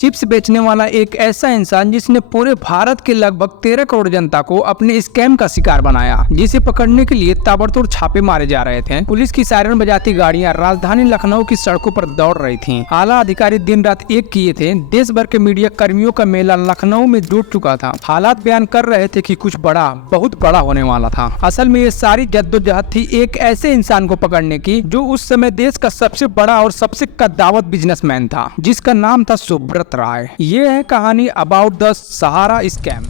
Chips बेचने वाला एक ऐसा इंसान जिसने पूरे भारत के लगभग 13 करोड़ जनता को अपने स्कैम का शिकार बनाया, जिसे पकड़ने के लिए ताबड़तोड़ छापे मारे जा रहे थे। पुलिस की सायरन बजाती गाड़ियां राजधानी लखनऊ की सड़कों पर दौड़ रही थीं। आला अधिकारी दिन रात एक किए थे। देश भर के मीडिया कर्मियों का मेला लखनऊ में जुट चुका था। हालात बयान कर रहे थे कि कुछ बड़ा, बहुत बड़ा होने वाला था। असल में ये सारी जद्दोजहद थी एक ऐसे इंसान को पकड़ने की जो उस समय देश का सबसे बड़ा और सबसे कद्दावत बिजनेसमैन था, जिसका नाम था सुब्रत राय। ये है कहानी अबाउट द सहारा स्कैम।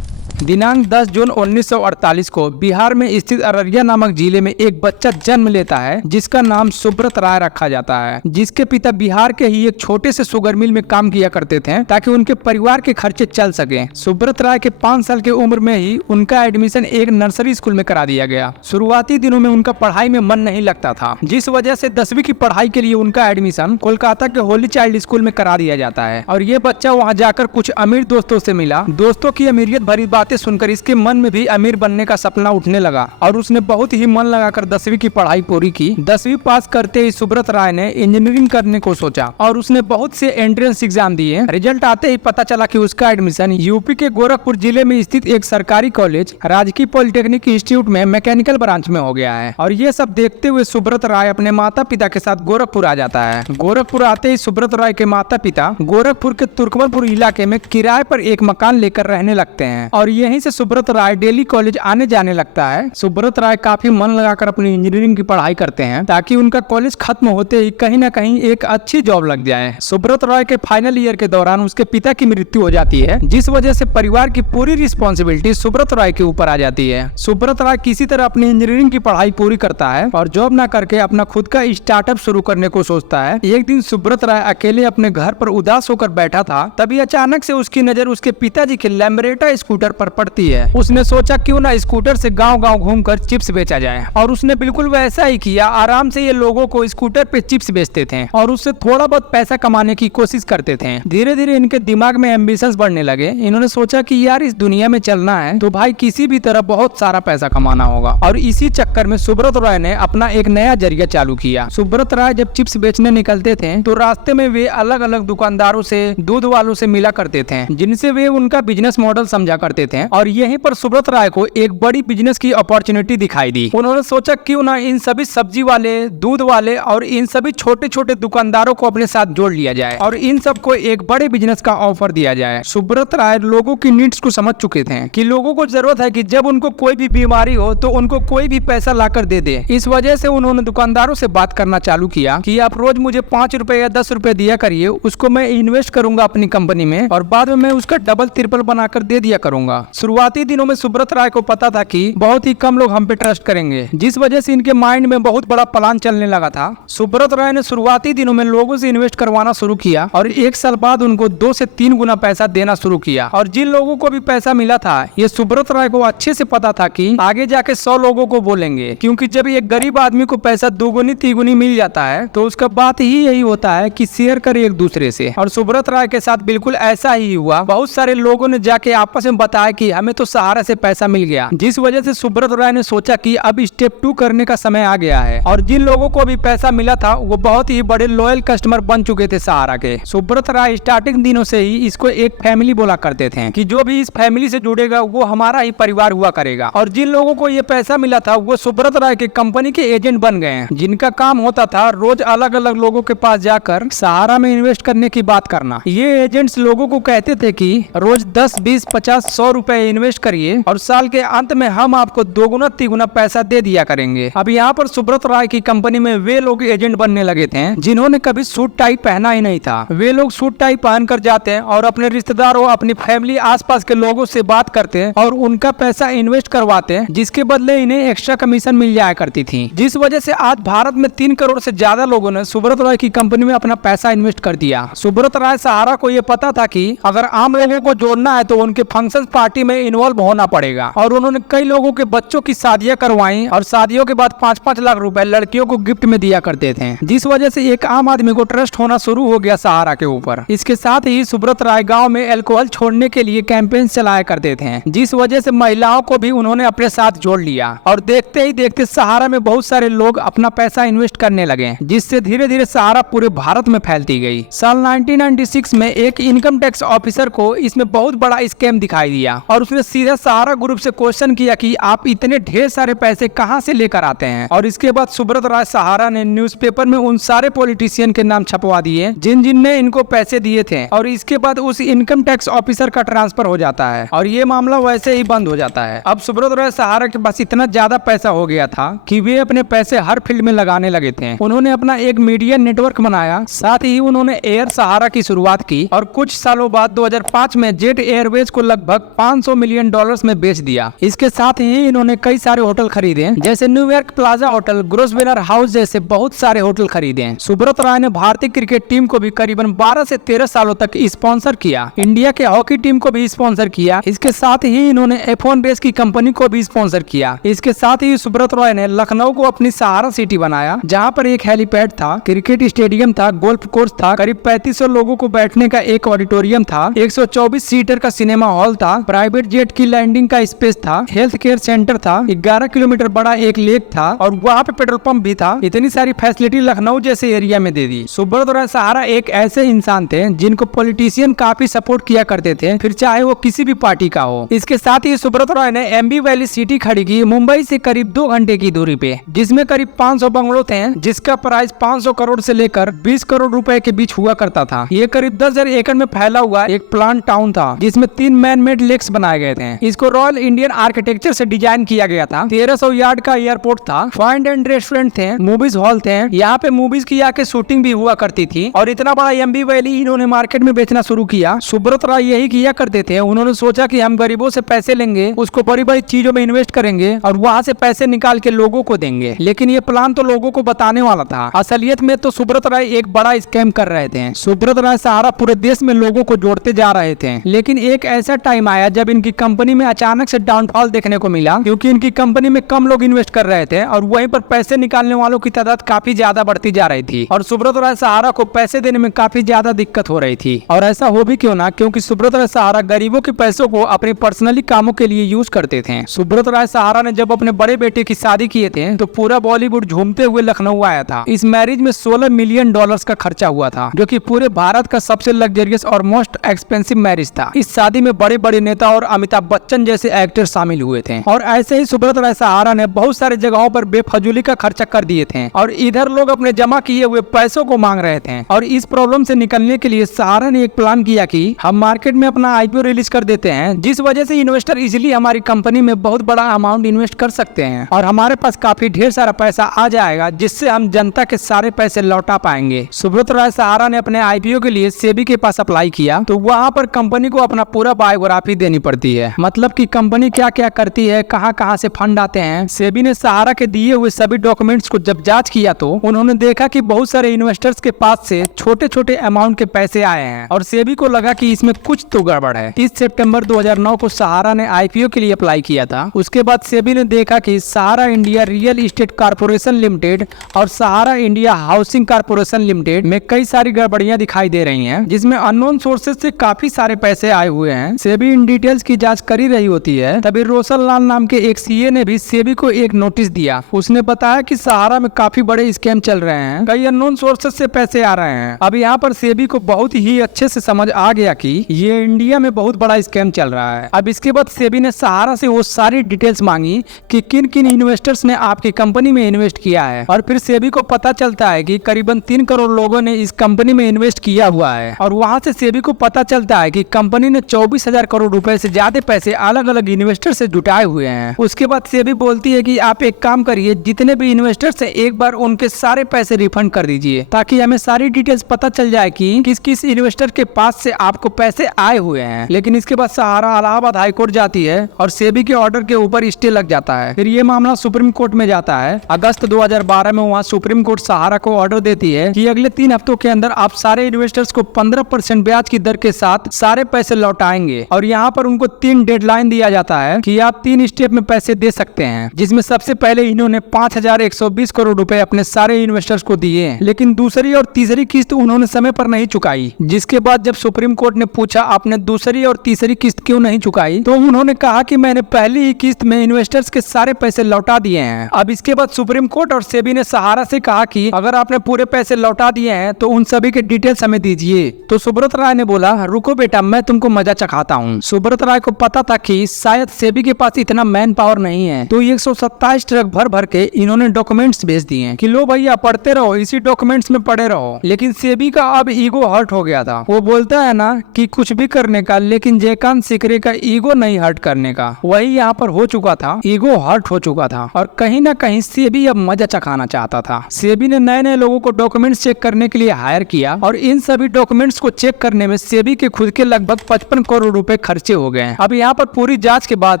दिनांक 10 जून 1948 को बिहार में स्थित अररिया नामक जिले में एक बच्चा जन्म लेता है जिसका नाम सुब्रत राय रखा जाता है, जिसके पिता बिहार के ही एक छोटे से शुगर मिल में काम किया करते थे ताकि उनके परिवार के खर्चे चल सके। सुब्रत राय के 5 साल की उम्र में ही उनका एडमिशन एक नर्सरी स्कूल में करा दिया गया। शुरुआती दिनों में उनका पढ़ाई में मन नहीं लगता था, जिस वजह से 10वीं की पढ़ाई के लिए उनका एडमिशन कोलकाता के होली चाइल्ड स्कूल में करा दिया जाता है। और ये बच्चा वहाँ जाकर कुछ अमीर दोस्तों से मिला। दोस्तों की अमीरियत भरी बातें सुनकर इसके मन में भी अमीर बनने का सपना उठने लगा और उसने बहुत ही मन लगाकर 10वीं की पढ़ाई पूरी की। 10वीं पास करते ही सुब्रत राय ने इंजीनियरिंग करने को सोचा और उसने बहुत से एंट्रेंस एग्जाम दिए। रिजल्ट आते ही पता चला कि उसका एडमिशन यूपी के गोरखपुर जिले में स्थित एक सरकारी कॉलेज राजकीय पॉलिटेक्निक इंस्टीट्यूट में मैकेनिकल ब्रांच में हो गया है। और ये सब देखते हुए सुब्रत राय अपने माता पिता के साथ गोरखपुर आ जाता है। गोरखपुर आते ही सुब्रत राय के माता पिता गोरखपुर के तुर्कमनपुर इलाके में किराए पर एक मकान लेकर रहने लगते हैं और यहीं से सुब्रत राय डेली कॉलेज आने जाने लगता है। सुब्रत राय काफी मन लगाकर अपनी इंजीनियरिंग की पढ़ाई करते हैं ताकि उनका कॉलेज खत्म होते ही कहीं न कहीं एक अच्छी जॉब लग जाए। सुब्रत राय के फाइनल ईयर के दौरान उसके पिता की मृत्यु हो जाती है, जिस वजह से परिवार की पूरी रिस्पॉन्सिबिलिटी सुब्रत राय के ऊपर आ जाती है। सुब्रत राय किसी तरह अपनी इंजीनियरिंग की पढ़ाई पूरी करता है और जॉब न करके अपना खुद का स्टार्टअप शुरू करने को सोचता है। एक दिन सुब्रत राय अकेले अपने घर पर उदास होकर बैठा था, तभी अचानक से उसकी नजर उसके पिताजी के लैम्बरेटा स्कूटर पर पड़ती है। उसने सोचा क्यों ना स्कूटर से गांव-गांव घूमकर चिप्स बेचा जाए और उसने बिल्कुल वैसा ही किया। आराम से ये लोगों को स्कूटर पे चिप्स बेचते थे और उससे थोड़ा बहुत पैसा कमाने की कोशिश करते थे। धीरे धीरे इनके दिमाग में एम्बिशंस बढ़ने लगे। इन्होंने सोचा कि यार इस दुनिया में चलना है तो भाई किसी भी तरह बहुत सारा पैसा कमाना होगा। और इसी चक्कर में सुब्रत राय ने अपना एक नया जरिया चालू किया। सुब्रत राय जब चिप्स बेचने निकलते थे तो रास्ते में वे अलग अलग दुकानदारों से, दूध वालों से मिला करते थे, जिनसे वे उनका बिजनेस मॉडल समझा करते थे। और यहीं पर सुब्रत राय को एक बड़ी बिजनेस की अपॉर्चुनिटी दिखाई दी। उन्होंने सोचा क्यों ना इन सभी सब्जी वाले, दूध वाले और इन सभी छोटे छोटे दुकानदारों को अपने साथ जोड़ लिया जाए और इन सबको एक बड़े बिजनेस का ऑफर दिया जाए। सुब्रत राय लोगों की नीड्स को समझ चुके थे कि लोगों को जरूरत है कि जब उनको कोई भी बीमारी हो तो उनको कोई भी पैसा लाकर दे दे। इस वजह से उन्होंने दुकानदारों से बात करना चालू किया कि आप रोज मुझे 5 रुपए या 10 रुपए दिया करिए, उसको मैं इन्वेस्ट करूंगा अपनी कंपनी में और बाद में मैं उसका डबल ट्रिपल बनाकर दे दिया करूंगा। शुरुआती दिनों में सुब्रत राय को पता था कि बहुत ही कम लोग हम पे ट्रस्ट करेंगे, जिस वजह से इनके माइंड में बहुत बड़ा प्लान चलने लगा था। सुब्रत राय ने शुरुआती दिनों में लोगों से इन्वेस्ट करवाना शुरू किया और 1 साल बाद उनको 2 से 3 गुना पैसा देना शुरू किया। और जिन लोगों को भी पैसा मिला था, ये सुब्रत राय को अच्छे से पता था कि आगे जाके 100 लोगों को बोलेंगे, क्योंकि जब एक गरीब आदमी को पैसा 2 गुनी 3 गुनी मिल जाता है तो उसका बात ही यही होता है कि शेयर करे एक दूसरे से। और सुब्रत राय के साथ बिल्कुल ऐसा ही हुआ। बहुत सारे लोगों ने जाके आपस में बताया कि हमें तो सहारा से पैसा मिल गया, जिस वजह से सुब्रत राय ने सोचा कि अब स्टेप 2 करने का समय आ गया है। और जिन लोगों को भी पैसा मिला था वो बहुत ही बड़े लॉयल कस्टमर बन चुके थे सहारा के। सुब्रत राय स्टार्टिंग दिनों से ही इसको एक फैमिली बोला करते थे कि जो भी इस फैमिली से जुड़ेगा वो हमारा ही परिवार हुआ करेगा। और जिन लोगों को ये पैसा मिला था वो सुब्रत राय के कंपनी के एजेंट बन गए हैं, जिनका काम होता था रोज अलग अलग लोगों के पास जाकर सहारा में इन्वेस्ट करने की बात करना। ये एजेंट्स लोगों को कहते थे कि रोज 10, 20, 50, 100 रुपए इन्वेस्ट करिए और साल के अंत में हम आपको 2 गुना 3 गुना पैसा दे दिया करेंगे। अब यहाँ पर सुब्रत राय की कंपनी में वे लोग एजेंट बनने लगे थे जिन्होंने कभी सूट टाई पहना ही नहीं था। वे लोग सूट टाई पहन कर जाते हैं और अपने रिश्तेदारों, अपनी फैमिली, आसपास के लोगों से बात करते हैं और उनका पैसा इन्वेस्ट करवाते हैं, जिसके बदले इन्हें एक्स्ट्रा कमीशन मिल जाया करती थी। जिस वजह से आज भारत में 3 करोड़ से ज्यादा लोगों ने सुब्रत राय की कंपनी में अपना पैसा इन्वेस्ट कर दिया। सुब्रत राय सहारा को ये पता था कि अगर आम लोगों को जोड़ना है तो उनके फंक्शन पार्टी पार्टी में इन्वॉल्व होना पड़ेगा। और उन्होंने कई लोगों के बच्चों की शादियां करवाई और शादियों के बाद 5-5 लाख रुपए लड़कियों को गिफ्ट में दिया करते थे, जिस वजह से एक आम आदमी को ट्रस्ट होना शुरू हो गया सहारा के ऊपर। इसके साथ ही सुब्रत राय गाँव में अल्कोहल छोड़ने के लिए कैंपेन चलाया करते थे, जिस वजह से महिलाओं को भी उन्होंने अपने साथ जोड़ लिया। और देखते ही देखते सहारा में बहुत सारे लोग अपना पैसा इन्वेस्ट करने लगे, जिससे धीरे धीरे सहारा पूरे भारत में फैलती गई। साल 1996 में एक इनकम टैक्स ऑफिसर को इसमें बहुत बड़ा स्कैम दिखाई दिया और उसने सीधा सहारा ग्रुप से क्वेश्चन किया कि आप इतने ढेर सारे पैसे कहां से लेकर आते हैं। और इसके बाद सुब्रत राय सहारा ने न्यूज़पेपर में उन सारे पॉलिटिशियन के नाम छपवा दिए जिन जिन ने इनको पैसे दिए थे, और इसके बाद उस इनकम टैक्स ऑफिसर का ट्रांसफर हो जाता है और ये मामला वैसे ही बंद हो जाता है। अब सुब्रत राय सहारा के पास इतना ज्यादा पैसा हो गया था कि वे अपने पैसे हर फील्ड में लगाने लगे थे। उन्होंने अपना एक मीडिया नेटवर्क बनाया, साथ ही उन्होंने एयर सहारा की शुरुआत की और कुछ सालों बाद 2005 में जेट एयरवेज को लगभग $500 मिलियन में बेच दिया। इसके साथ ही इन्होंने कई सारे होटल खरीदे, जैसे न्यूयॉर्क प्लाजा होटल, ग्रोसवेलर हाउस जैसे बहुत सारे होटल खरीदे। सुब्रत राय ने भारतीय क्रिकेट टीम को भी करीबन 12 से 13 सालों तक स्पॉन्सर किया। इंडिया के हॉकी टीम को भी स्पॉन्सर किया। इसके साथ ही इन्होंने F1 रेस की कंपनी को भी स्पॉन्सर किया। इसके साथ ही सुब्रत राय ने लखनऊ को अपनी सहारा सिटी बनाया, जहां पर एक हेलीपैड था, क्रिकेट स्टेडियम था, गोल्फ कोर्स था, करीब 3500 लोगों को बैठने का एक ऑडिटोरियम था, 124 सीटर का सिनेमा हॉल था, प्राइवेट जेट की लैंडिंग का स्पेस था, हेल्थ केयर सेंटर था, 11 किलोमीटर बड़ा एक लेक था और वहाँ पे पेट्रोल पंप भी था। इतनी सारी फैसिलिटी लखनऊ जैसे एरिया में दे दी। सुब्रत राय सहारा एक ऐसे इंसान थे जिनको पॉलिटिशियन काफी सपोर्ट किया करते थे, फिर चाहे वो किसी भी पार्टी का हो। इसके साथ ही सुब्रत राय ने एमबी वैली सिटी खड़ी की, मुंबई से करीब 2 घंटे की दूरी पे, जिसमें करीब 500 बंगलो थे, जिसका प्राइस 500 करोड़ से लेकर 20 करोड़ रुपए के बीच हुआ करता था। ये करीब 10,000 एकड़ में फैला हुआ एक प्लांट टाउन था, जिसमें 3 मैन मेड लेक्स बनाए गए थे। इसको रॉयल इंडियन आर्किटेक्चर से डिजाइन किया गया था। 1300 यार्ड का एयरपोर्ट था, फाइन एंड रेस्टोरेंट थे, मूवीज हॉल थे, यहाँ पे मूवीज की आके शूटिंग भी हुआ करती थी। और इतना बड़ा एमबी वैली इन्होंने मार्केट में बेचना शुरू किया। सुब्रत राय यही किया करते थे। उन्होंने सोचा कि हम गरीबों से पैसे लेंगे, उसको बड़ी बड़ी चीजों में इन्वेस्ट करेंगे और वहाँ से पैसे निकाल के लोगों को देंगे। लेकिन ये प्लान तो लोगों को बताने वाला था, असलियत में तो सुब्रत राय एक बड़ा स्कैम कर रहे थे। सुब्रत राय सहारा पूरे देश में लोगों को जोड़ते जा रहे थे, लेकिन एक ऐसा टाइम आया जब इनकी कंपनी में अचानक से डाउनफॉल देखने को मिला, क्योंकि इनकी कंपनी में कम लोग इन्वेस्ट कर रहे थे और वहीं पर पैसे निकालने वालों की तादाद काफी ज्यादा बढ़ती जा रही थी और सुब्रत राय सहारा को पैसे देने में काफी ज्यादा दिक्कत हो रही थी। और ऐसा हो भी क्यों ना, क्योंकि सुब्रत राय सहारा गरीबों के पैसों को अपने पर्सनली कामों के लिए यूज करते थे। सुब्रत राय सहारा ने जब अपने बड़े बेटे की शादी किए थे तो पूरा बॉलीवुड झूमते हुए लखनऊ आया था। इस मैरिज में $16 मिलियन का खर्चा हुआ था, जो कि पूरे भारत का सबसे लग्जरियस और मोस्ट एक्सपेंसिव मैरिज था। इस शादी में बड़े बड़े नेता और अमिताभ बच्चन जैसे एक्टर शामिल हुए थे। और ऐसे ही सुब्रत राय सहारा ने बहुत सारे जगहों पर बेफजूली का खर्चा कर दिए थे और इधर लोग अपने जमा किए हुए पैसों को मांग रहे थे। और इस प्रॉब्लम से निकलने के लिए सहारा ने एक प्लान किया कि हम मार्केट में अपना आईपीओ रिलीज कर देते हैं, जिस वजह से इन्वेस्टर इजीली हमारी कंपनी में बहुत बड़ा अमाउंट इन्वेस्ट कर सकते हैं और हमारे पास काफी ढेर सारा पैसा आ जाएगा, जिससे हम जनता के सारे पैसे लौटा पाएंगे। सुब्रत राय सहारा ने अपने आईपीओ के लिए सेबी के पास अप्लाई किया, तो वहाँ पर कंपनी को अपना पूरा बायोग्राफी देनी पड़ती है, मतलब कि कंपनी क्या क्या करती है, कहाँ कहाँ से फंड आते हैं। सेबी ने सहारा के दिए हुए सभी डॉक्यूमेंट्स को जब जांच किया तो उन्होंने देखा कि बहुत सारे इन्वेस्टर्स के पास से छोटे छोटे अमाउंट के पैसे आए हैं और सेबी को लगा कि इसमें कुछ तो गड़बड़ है। 30 सितंबर 2009 को सहारा ने आईपीओ के लिए अप्लाई किया था। उसके बाद सेबी ने देखा कि Sahara India real estate corporation limited और Sahara India housing corporation limited में कई सारी गड़बड़ियां दिखाई दे रही हैं, जिसमें अननोन सोर्सेज से काफी सारे पैसे आए हुए हैं। सेबी इन डिटेल्स की जांच कर ही रही होती है, तभी रोशन लाल नाम के एक सीए ने भी सेबी को एक नोटिस दिया। उसने बताया कि सहारा में काफी बड़े स्कैम चल रहे हैं, कई अननोन सोर्सेज से पैसे आ रहे हैं। अब यहाँ पर सेबी को बहुत ही अच्छे से समझ आ गया कि ये इंडिया में बहुत बड़ा स्कैम चल रहा है। अब इसके बाद सेबी ने सहारा से वो सारी डिटेल्स मांगी कि किन किन इन्वेस्टर्स ने आपकी कंपनी में इन्वेस्ट किया है, और फिर सेबी को पता चलता है कि करीबन 3 करोड़ लोगों ने इस कंपनी में इन्वेस्ट किया हुआ है। और वहाँ से सेबी को पता चलता है कि कंपनी ने 24,000 करोड़ रुपए से ज्यादा पैसे अलग अलग इन्वेस्टर से जुटाए हुए हैं। उसके बाद सेबी बोलती है कि आप एक काम करिए, जितने भी इन्वेस्टर्स हैं एक बार उनके सारे पैसे रिफंड कर दीजिए, ताकि हमें सारी डिटेल्स पता चल जाए कि किस किस इन्वेस्टर के पास से आपको पैसे आए हुए हैं। लेकिन इसके बाद सहारा इलाहाबाद हाईकोर्ट जाती है और सेबी के ऑर्डर के ऊपर स्टे लग जाता है। फिर ये मामला सुप्रीम कोर्ट में जाता है। अगस्त 2012 में वहाँ सुप्रीम कोर्ट सहारा को ऑर्डर देती है कि अगले 3 हफ्तों के अंदर आप सारे इन्वेस्टर्स को 15% ब्याज की दर के साथ सारे पैसे लौटाएंगे। और यहाँ पर उनको 3 डेडलाइन दिया जाता है कि आप 3 स्टेप में पैसे दे सकते हैं, जिसमें सबसे पहले इन्होंने 5,120 करोड़ रुपए अपने सारे इन्वेस्टर्स को दिए, लेकिन दूसरी और तीसरी किस्त उन्होंने समय पर नहीं चुकाई। जिसके बाद जब सुप्रीम कोर्ट ने पूछा आपने दूसरी और तीसरी किस्त क्यों नहीं चुकाई, तो उन्होंने कहा कि मैंने पहली ही किस्त में इन्वेस्टर्स के सारे पैसे लौटा दिए हैं। अब इसके बाद सुप्रीम कोर्ट और सेबी ने सहारा से कहा कि अगर आपने पूरे पैसे लौटा दिए हैं तो उन सभी के डिटेल्स हमें दीजिए। तो सुब्रत राय ने बोला रुको बेटा, मैं तुमको मजा चखाता हूँ। सुब्रत राय को पता था कि शायद सेबी के पास इतना मैन पावर नहीं है, तो 127 ट्रक भर भर के इन्होंने डॉक्यूमेंट्स भेज दिए कि लो भैया पढ़ते रहो, इसी डॉक्यूमेंट्स में पढ़े रहो। लेकिन सेबी का अब ईगो हर्ट हो गया था। वो बोलता है ना कि कुछ भी करने का, लेकिन जयकांत सिकरे का ईगो नहीं हर्ट करने का। वही यहाँ पर हो चुका था, ईगो हर्ट हो चुका था और कहीं ना कहीं सेबी अब मजा चखाना चाहता था। सेबी ने नए नए लोगों को डॉक्यूमेंट्स चेक करने के लिए हायर किया और इन सभी डॉक्यूमेंट्स को चेक करने में सेबी के खुद के लगभग 55 करोड़ रुपए खर्चे हो गए। अब यहाँ पर पूरी जांच के बाद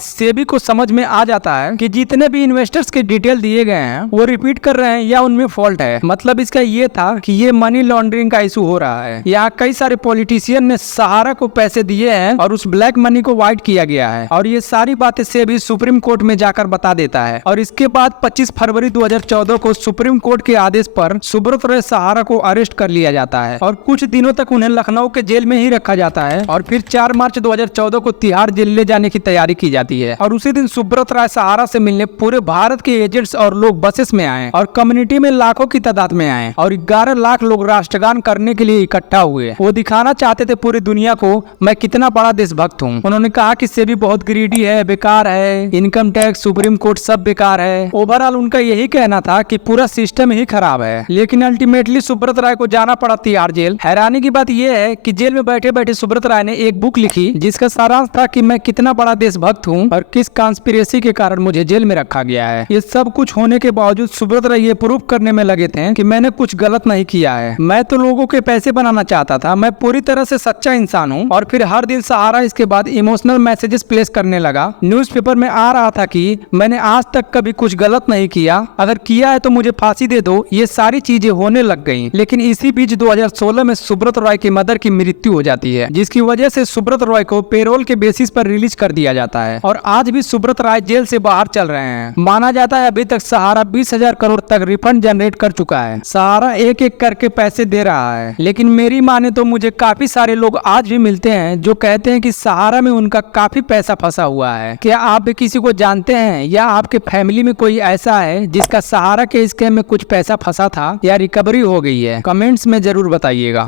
सेबी को समझ में आ जाता है कि जितने भी इन्वेस्टर्स के डिटेल दिए गए हैं वो रिपीट कर रहे हैं या उनमें फॉल्ट है। मतलब इसका ये था कि ये मनी लॉन्ड्रिंग का इशू हो रहा है। यहाँ कई सारे पॉलिटिशियन ने सहारा को पैसे दिए हैं और उस ब्लैक मनी को व्हाइट किया गया है और ये सारी बातें सेबी सुप्रीम कोर्ट में जाकर बता देता है। और इसके बाद 25 फरवरी 2014 को सुप्रीम कोर्ट के आदेश पर सुब्रत राय सहारा को अरेस्ट कर लिया जाता है और कुछ दिनों तक उन्हें लखनऊ के जेल में ही रखा जाता है और फिर 4 मार्च 2014 को तिहाड़ जेल ले जाने की तैयारी की जाती है। और उसी दिन सुब्रत राय सहारा से मिलने पूरे भारत के एजेंट्स और लोग बसेस में आए और कम्युनिटी में लाखों की तादाद में आए और 11 लाख लोग राष्ट्रगान करने के लिए इकट्ठा हुए। वो दिखाना चाहते थे पूरी दुनिया को मैं कितना बड़ा देशभक्त हूँ। उन्होंने कहा कि सेबी बहुत ग्रीडी है, बेकार है, इनकम टैक्स, सुप्रीम कोर्ट सब बेकार है। ओवरऑल उनका यही कहना था कि पूरा सिस्टम ही खराब है। लेकिन अल्टीमेटली सुब्रत राय को जाना पड़ा तिहाड़ जेल। हैरानी की बात यह है कि जेल में बैठे बैठे सुब्रत राय ने एक बुक लिखी जिसका सारांश था कि मैं कितना बड़ा देशभक्त हूँ और किस कॉन्स्पिरेसी के कारण मुझे जेल में रखा गया है। ये सब कुछ होने के बावजूद सुब्रत राय ये प्रूव करने में लगे थे कि मैंने कुछ गलत नहीं किया है। मैं तो लोगों के पैसे बनाना चाहता था, मैं पूरी तरह से सच्चा इंसान हूँ। और फिर हर दिन सहारा इसके बाद इमोशनल मैसेजेस प्लेस करने लगा। न्यूज़पेपर में आ रहा था कि मैंने आज तक कभी कुछ गलत नहीं किया, अगर किया है तो मुझे फांसी दे दो। ये सारी चीजें होने लग गई। लेकिन इसी बीच 2016 में सुब्रत राय की मदर की मृत्यु हो जाती है, जिसकी वजह से सुब्रत राय को पेरोल के बेसिस पर रिलीज कर दिया जाता है और आज भी सुब्रत राय जेल से बाहर चल रहे हैं। माना जाता है अभी तक सहारा 20,000 करोड़ तक रिफंड जनरेट कर चुका है। सहारा एक एक करके पैसे दे रहा है। लेकिन मेरी माने तो मुझे काफी सारे लोग आज भी मिलते हैं जो कहते हैं कि सहारा में उनका काफी पैसा फंसा हुआ है। क्या आप भी किसी को जानते हैं या आपके फैमिली में कोई ऐसा है जिसका सहारा के स्कैम में कुछ पैसा फंसा था या रिकवरी हो गई है? कमेंट्स में जरूर बताइएगा।